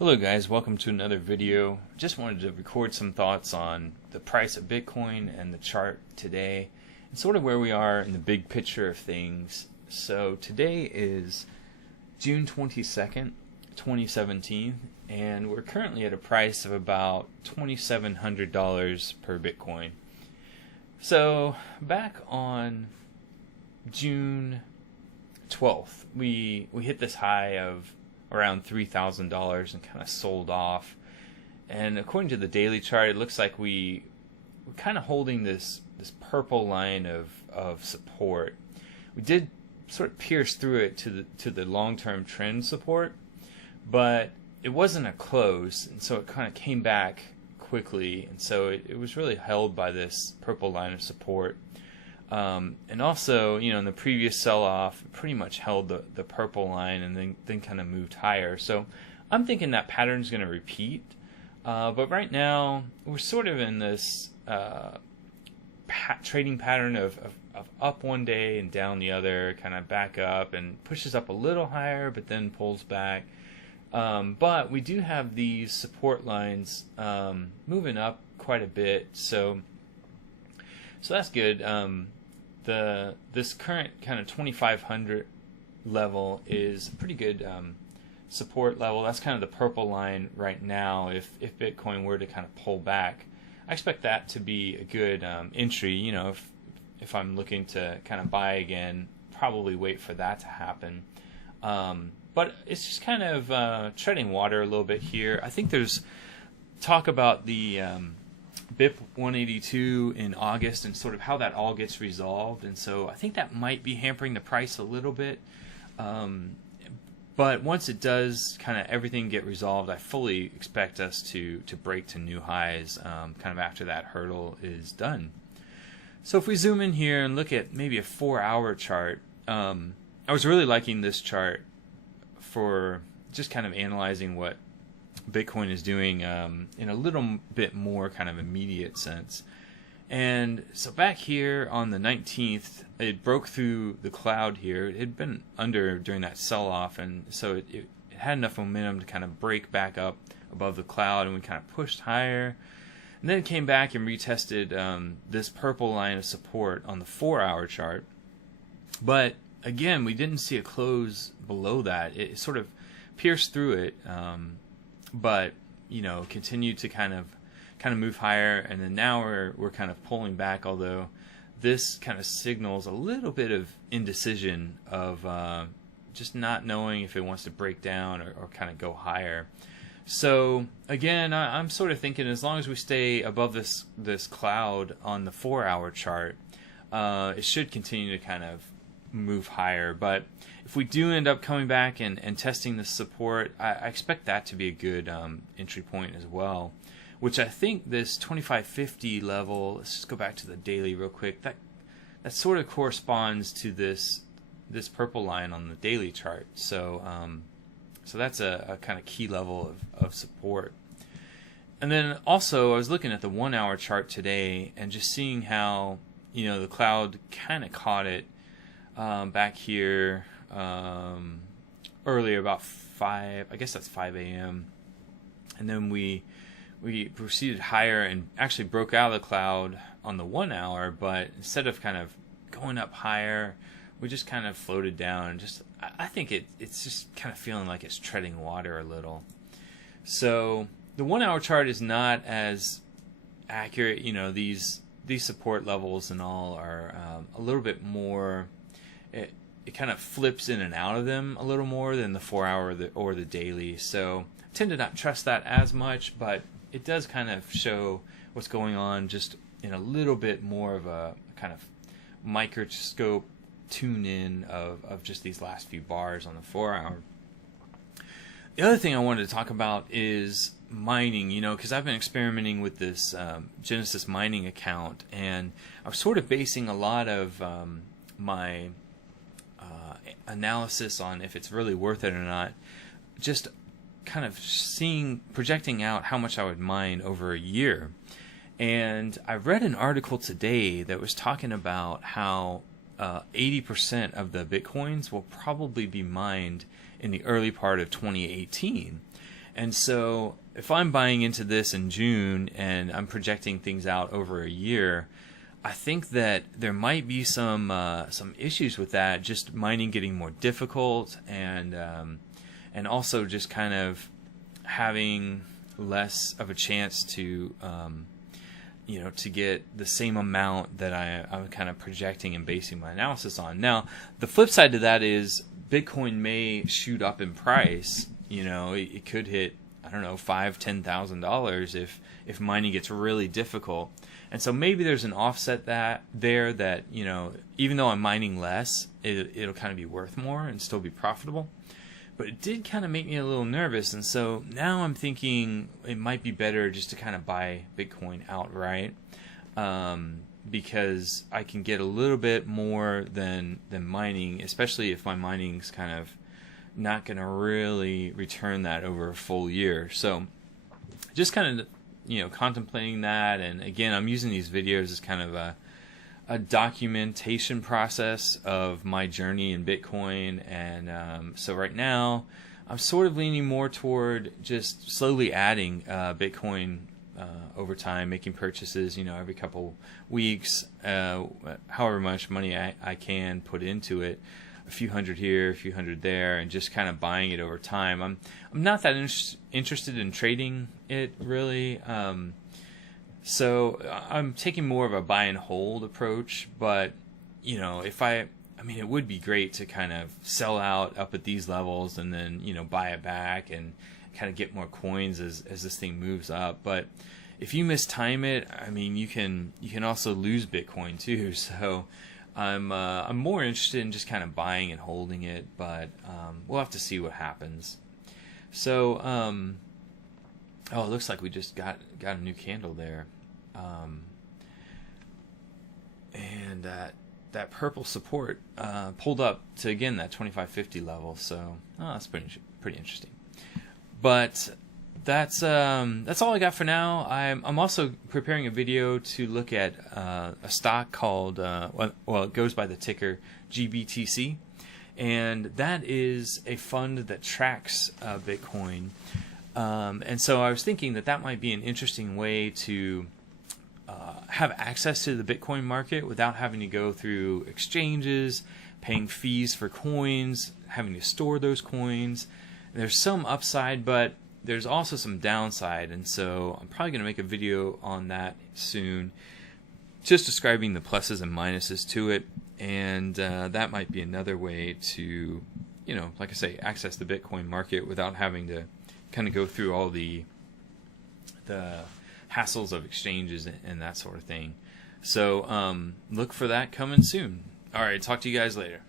Hello guys, welcome to another video. Just wanted to record some thoughts on the price of Bitcoin and the chart today and sort of where we are in the big picture of things. So today is June 22nd, 2017, and we're currently at a price of about $2,700 per Bitcoin. So back on June 12th, we hit this high of around $3,000 and kind of sold off. And according to the daily chart, it looks like we're kind of holding this purple line of support. We did sort of pierce through it to the long-term trend support, but it wasn't a close, and so it kind of came back quickly, and so it was really held by this purple line of support. And also, in the previous sell-off, it pretty much held the purple line and then kind of moved higher. So I'm thinking that pattern is going to repeat. But right now, we're sort of in this trading pattern of up one day and down the other, kind of back up and pushes up a little higher, but then pulls back. But we do have these support lines moving up quite a bit, so that's good. This current kind of 2,500 level is a pretty good support level. That's kind of the purple line right now. If Bitcoin were to kind of pull back, I expect that to be a good entry. If I'm looking to kind of buy again, probably wait for that to happen. But it's just kind of treading water a little bit here. I think there's talk about the BIP 182 in August and sort of how that all gets resolved, and so I think that might be hampering the price a little bit. But once it does kind of everything get resolved, I fully expect us to break to new highs kind of after that hurdle is done. So if we zoom in here and look at maybe a 4-hour chart, I was really liking this chart for just kind of analyzing what Bitcoin is doing in a little bit more kind of immediate sense. And so back here on the 19th, it broke through the cloud here. It had been under during that sell-off, and so it had enough momentum to kind of break back up above the cloud, and we kind of pushed higher. And then it came back and retested this purple line of support on the 4-hour chart. But again, we didn't see a close below that. It sort of pierced through it, but continued to kind of move higher, and then now we're kind of pulling back, although this kind of signals a little bit of indecision of just not knowing if it wants to break down or kind of go higher. So again, I'm sort of thinking as long as we stay above this cloud on the 4-hour chart, it should continue to kind of move higher. But if we do end up coming back and testing the support, I expect that to be a good entry point as well, which I think this 2550 level, let's just go back to the daily real quick, that sort of corresponds to this purple line on the daily chart. So so that's a kind of key level of support. And then also I was looking at the 1-hour chart today and just seeing how the cloud kind of caught it back here earlier, about 5, I guess that's 5 a.m. And then we proceeded higher and actually broke out of the cloud on the 1-hour, but instead of kind of going up higher, we just kind of floated down. And just I think it's just kind of feeling like it's treading water a little. So the 1-hour chart is not as accurate. These support levels and all are a little bit more. It kind of flips in and out of them a little more than the 4-hour or the daily. So I tend to not trust that as much, but it does kind of show what's going on just in a little bit more of a kind of microscope tune-in of just these last few bars on the 4-hour. The other thing I wanted to talk about is mining, because I've been experimenting with this Genesis mining account, and I was sort of basing a lot of my analysis on if it's really worth it or not, just kind of projecting out how much I would mine over a year. And I read an article today that was talking about how 80% of the Bitcoins will probably be mined in the early part of 2018. And so if I'm buying into this in June and I'm projecting things out over a year, I think that there might be some issues with that, just mining getting more difficult, and also just kind of having less of a chance to to get the same amount that I'm kind of projecting and basing my analysis on. Now, the flip side to that is Bitcoin may shoot up in price. It could hit, I don't know, $5,000-$10,000 if mining gets really difficult. And so maybe there's an offset that even though I'm mining less, it'll kind of be worth more and still be profitable. But it did kind of make me a little nervous, and so now I'm thinking it might be better just to kind of buy Bitcoin outright, because I can get a little bit more than mining, especially if my mining's kind of not going to really return that over a full year. So just kind of contemplating that, and again, I'm using these videos as kind of a documentation process of my journey in Bitcoin, and so right now I'm sort of leaning more toward just slowly adding Bitcoin over time, making purchases every couple weeks, however much money I can put into it, a few hundred here, a few hundred there, and just kind of buying it over time. I'm not that interested in trading it really. So I'm taking more of a buy and hold approach, but if it would be great to kind of sell out up at these levels and then buy it back and kind of get more coins as this thing moves up. But if you mistime it, you can also lose Bitcoin too. So I'm more interested in just kind of buying and holding it, but we'll have to see what happens. So oh, it looks like we just got a new candle there. And that purple support pulled up to, again, that 2550 level. So that's pretty interesting. But that's all I got for now. I'm also preparing a video to look at a stock called it goes by the ticker GBTC, and that is a fund that tracks Bitcoin. And so I was thinking that might be an interesting way to have access to the Bitcoin market without having to go through exchanges, paying fees for coins, having to store those coins. There's some upside, but there's also some downside, and so I'm probably going to make a video on that soon, just describing the pluses and minuses to it, and that might be another way to, like I say, access the Bitcoin market without having to kind of go through all the hassles of exchanges and that sort of thing. So look for that coming soon. All right, talk to you guys later.